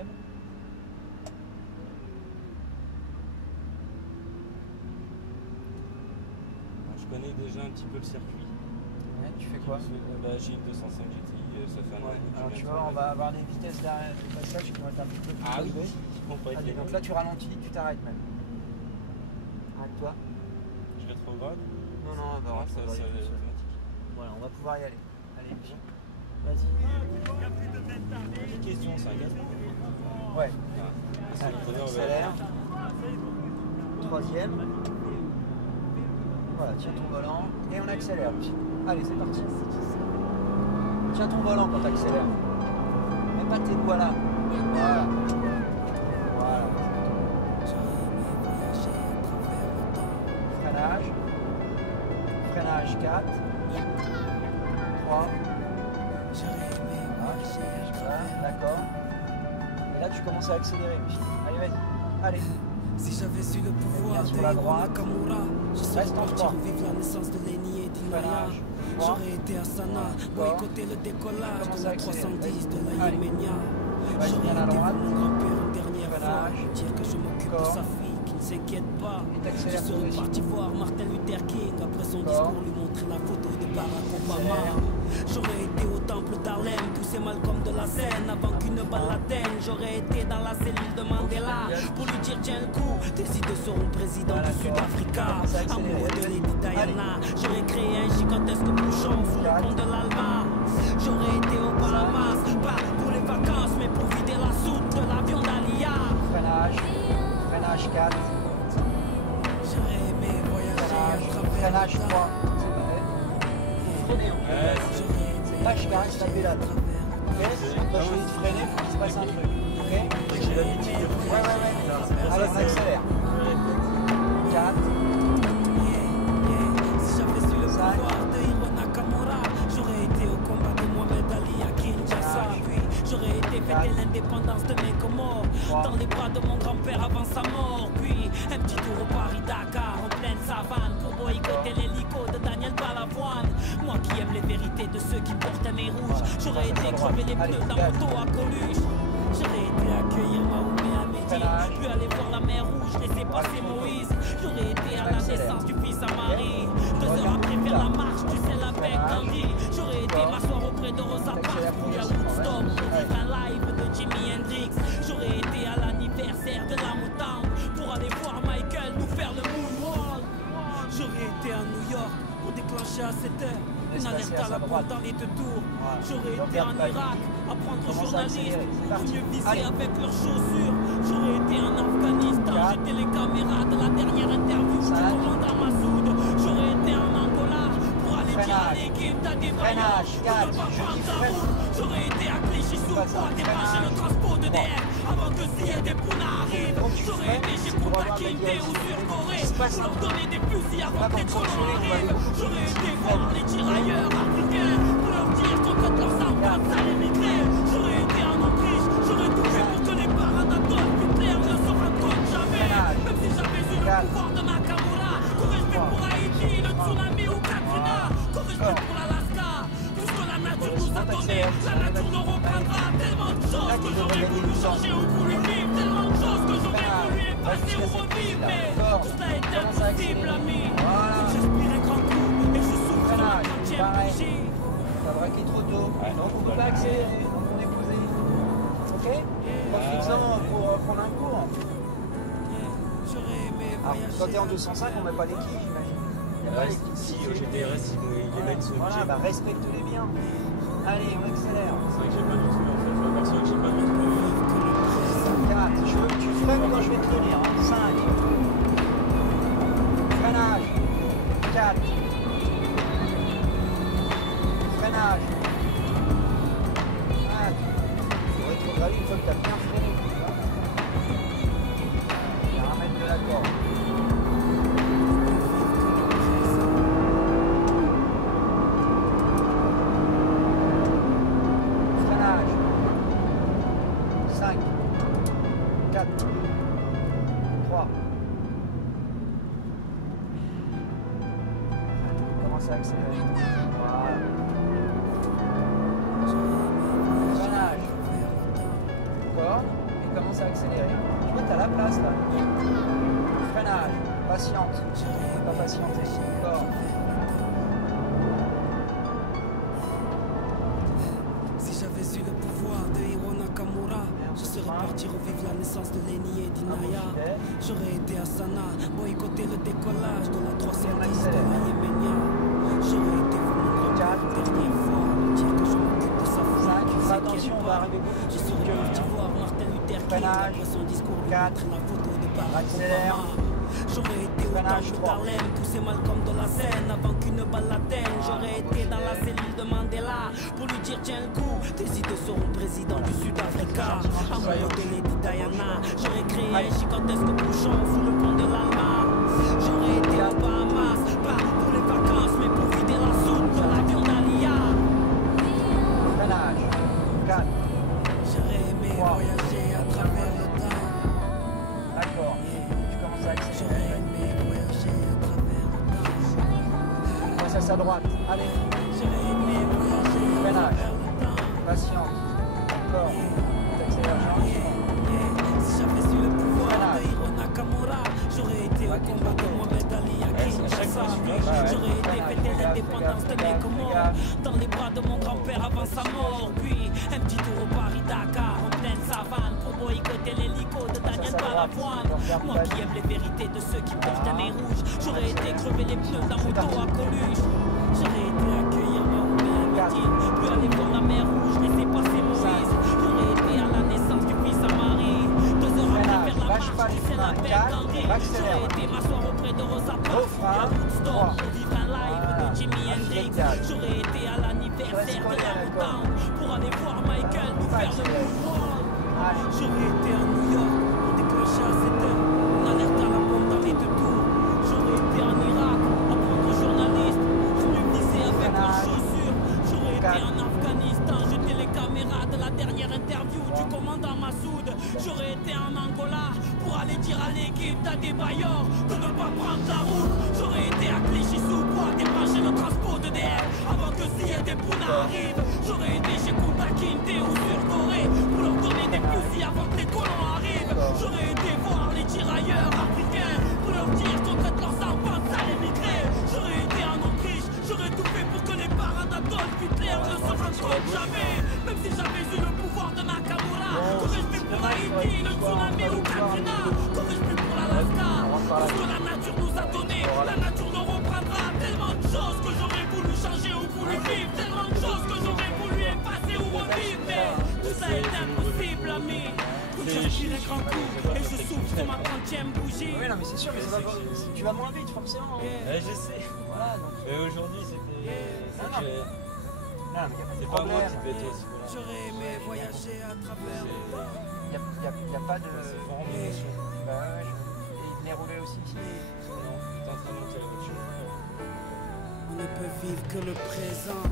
4ème. Je connais déjà un petit peu le circuit. Ouais, tu fais quoi? J'ai une 205 GTI, ça fait un an. Alors tu vois, on va avoir des vitesses de passage qui vont être un petit peu plus élevées. Allez, donc là tu ralentis, tu t'arrêtes même. Arrête-toi. Je rétrograde? Non, non, on va ça c'est automatique. Voilà, on va pouvoir y aller. Allez, vas-y. Une question, c'est un gaz? Ouais. Allez, accélère. 3ème. Voilà, tiens ton volant et on accélère aussi. Allez, c'est parti. Tiens ton volant quand tu accélères. Mets pas tes doigts là. Voilà. Voilà. Freinage. Freinage 4. 3. Voilà, d'accord. Et là tu commences à accélérer. Allez, vas-y. Allez. Si j'avais su le pouvoir sur la droite, je serais parti revivre la naissance de Lenny et d'Inaya. J'aurais été à Sana, boycotter le décollage de la 310 de la Yéménia. J'aurais été voir mon grand-père une dernière fois, dire que je m'occupe de sa fille, qui ne s'inquiète pas. Je serais parti voir Martin Luther King après son discours, lui montrer la photo de Barack Obama. J'aurais été au temple d'Harlem, pousser Malcolm de la Seine avant qu'une balle l'atteigne. J'aurais été dans la cellule de Mandela pour lui dire tiens le coup, tes idées seront président du Sud-Africa. Amoureux de Lady Diana, j'aurais créé un gigantesque bouchon sous le pont de l'Alma. J'aurais été au Bahamas, pas pour les vacances mais pour vider la soute de l'avion d'Alia. Freinage 4. J'aurais aimé voyager à travers freinage 3. Là, je caresse la pédale. Ok? Quand je dis de freiner, il faut qu'il se passe un truc. Ok? J'ai l'habitude. Ouais. Allez, on accélère. 4. Si j'avais su le pouvoir de Hiro Nakamura, j'aurais été au combat de Mohamed Ali à Kinshasa. Puis j'aurais été fêter l'indépendance de mes Comores dans les bras de mon grand-père avant sa mort. Puis un petit tour au Paris-Dakar en pleine savane pour boycotter l'hélico de Daniel Balavoine. Moi qui aime les vérités de ceux qui portent un nez rouge, j'aurais été crever les pneus d'un moto à Coluche. J'aurais été accueillir Mahomet à Médine, puis aller voir la mer Rouge, laisser passer Moïse. J'aurais été à la naissance du fils à Marie. 2 heures après faire la marche, tu sais la bec Gandhi. J'aurais été m'asseoir auprès de Rosa Parks pour la Woodstock, pour vivre un live de Jimi Hendrix. J'aurais été à l'anniversaire de la Motown pour aller voir Michael nous faire le moonwalk. J'aurais été à New York pour déclencher à 7 heures une alerte à la bombe dans les 2 tours. J'aurais été en Irak apprendre aux journalistes pour mieux viser avec leurs chaussures. J'aurais été en Afghanistan, jeter les caméras de la dernière interview du commandant Massoud. J'aurais été en Angola pour aller dire à l'équipe t'as des voyages, tu ne vas pas prendre ta route. J'aurais été à Clichy-sous-Bois démarcher le transport de DR avant que Zied et Pouna arrivent. J'aurais été chez Kunta Kinte ou sur Corée pour leur donner des fusils avant que les colons arrivent. J'aurais été voir les tirailleurs africains pour leur dire qu'on cut leurs enfants à l'émigré. J'aurais été en Autriche, j'aurais tout fait pour que les parents d'Adolf Hitler ne se rendent compte jamais. Même si j'avais eu le pouvoir de Nakamura, qu'aurais-je fait pour Haïti, le tsunami ou Katrina? Qu'aurais-je fait pour l'Alaska? Tout ce que la nature nous a donné, la nature nous reprendra. Tellement de choses que j'aurais voulu changer ou voulu vivre, tellement de choses que j'aurais voulu effacer ou revivre. Mais tout cela est impossible, ami. J'aspire un grand coup et je souffre dans la 30e bougie. T'as braqué trop tôt, donc on peut pas accélérer, donc on est posé. Ok? Profites-en pour prendre un cours. Alors, quand t'es en 205, on met pas les quilles, j'imagine. Il y a pas les quilles. Si, au GTRS, ils mettent sur le Voilà, bah respecte-les bien. Allez, on accélère. C'est vrai que j'ai pas du tout, en fait. Je m'aperçois que j'ai pas du tout. 4, tu freines quand je vais te le dire. 5. Freinage. 4. Freinage. 5. Il faut rétrograder une fois que tu as bien freiné. Il y a un mètre de la corde. Freinage. 5. 4. 3. Commence à accélérer. Voilà. Freinage. Encore. commencer à accélérer. Tu vois, t'as la place là. Freinage, patiente. On peut pas patienter. Encore. Si j'avais eu le pouvoir de Hiro Nakamura, je serais parti revivre la naissance de Lenny et d'Inaya. J'aurais été à Sana, boycotter le décollage de la 310 de la Yéménia. J'aurais été voir mon grand-père une dernière fois, me dire que je m'occupe de sa fille. Attention, on va arriver beaucoup Je plus serais que parti voir Martin Luther King freinage, après son discours, lui 4, montrer la photo de Barack accélère. Obama. J'aurais été au Freinage, temple 3. d'Harlem, pousser Malcolm de la Seine avant qu'une balle l'atteigne. J'aurais été dans la cellule de Mandela pour lui dire tiens le coup, tes idées seront président du Sud-Africa. Amoureux de Lady Diana, j'aurais créé un gigantesque bouchon sous le pont de l'Alma. J'aurais été à Bahamas, pas pour les vacances mais pour vider la soupe de l'avion d'Alia. Freinage, 4. J'aurais aimé voyager à travers le temps. D'accord. Tu commences à J'aurais accélérer. aimé voyager à travers le temps. Passe à sa droite. Allez, J'aurais aimé voyager à freinage, travers le temps. patiente. Encore. T'accélères gentiment. Si j'avais eu le pouvoir de Hiro Nakamura, j'aurais été au combat de Mohamed Ali à Kinshasa. J'aurais été fêter l'indépendance de mes Comores dans les bras de mon grand-père avant sa mort. Puis un petit tour au Paris-Dakar en pleine savane pour boycotter l'hélico de Daniel Balavoine. Moi qui aime les vérités de ceux qui portent un nez rouge, j'aurais été crever les pneus d'un moto à Coluche. J'aurais été accueillir Mahomet à Médine, puis aller voir la mer Rouge, laisser passer Moïse. J'aurais été à la naissance du fils à Marie. 2 heures après faire la marche, pousser la bête d'Henri. J'aurais été m'asseoir auprès de Rosa Parks, à Woodstock, pour vivre un live de Jimi Hendrix. J'aurais été à l'anniversaire de la Motown pour aller voir Michael nous faire le moonwalk. J'aurais été à New York pour déclencher à 7 heures une alerte à la bombe dans les 2 tours. J'aurais été en Irak apprendre aux journalistes à mieux viser avec leurs chaussures. J'aurais été en Afghanistan jeter les caméras de la dernière interview du commandant Massoud. J'aurais été en Angola pour aller dire à l'équipe d'Adebayor de ne pas prendre la route. J'aurais été à Clichy-sous-Bois débrancher le transport d'EDF avant que Ziyad et Bouna arrivent. J'aurais été chez Kunta Kinte ou sur Corée pour leur donner des fusils avant que les colons arrivent. J'aurais été voir les tirailleurs africains pour leur dire qu'on traite leurs enfants de sales émigrés. J'aurais été en Autriche, j'aurais tout fait pour que les parents d'Adolf Hitler ne se rendent compte jamais. Même si j'avais eu le pouvoir de Nakamura, qu'aurais-je fait pour Haïti, le tsunami ou Katrina? Qu'aurais-je fait pour l'Alaska? Tout ce que la nature nous a donné, la nature nous reprendra. Tellement de choses que j'aurais voulu changer ou voulu vivre, tellement de choses que j'aurais voulu effacer ou revivre. Mais tout ça est impossible, ami. Faut que je tire un grand coup et je souffle sur ma 30e bougie. Oui, non, mais c'est sûr, mais ça va, tu vas moins vite, forcément. Ouais, je sais. Voilà, donc. Mais aujourd'hui, c'était. Non, non, mais- Non, mais y a pas de C'est pas moi problème. qui devais être aussi. Voilà. J'aurais aimé voyager à travers le temps. Y a pas de. C'est vraiment mon émotion. Bah ouais, et il venait rouler aussi ici. Non, t'es en train de monter la voiture. On ne peut vivre que le présent.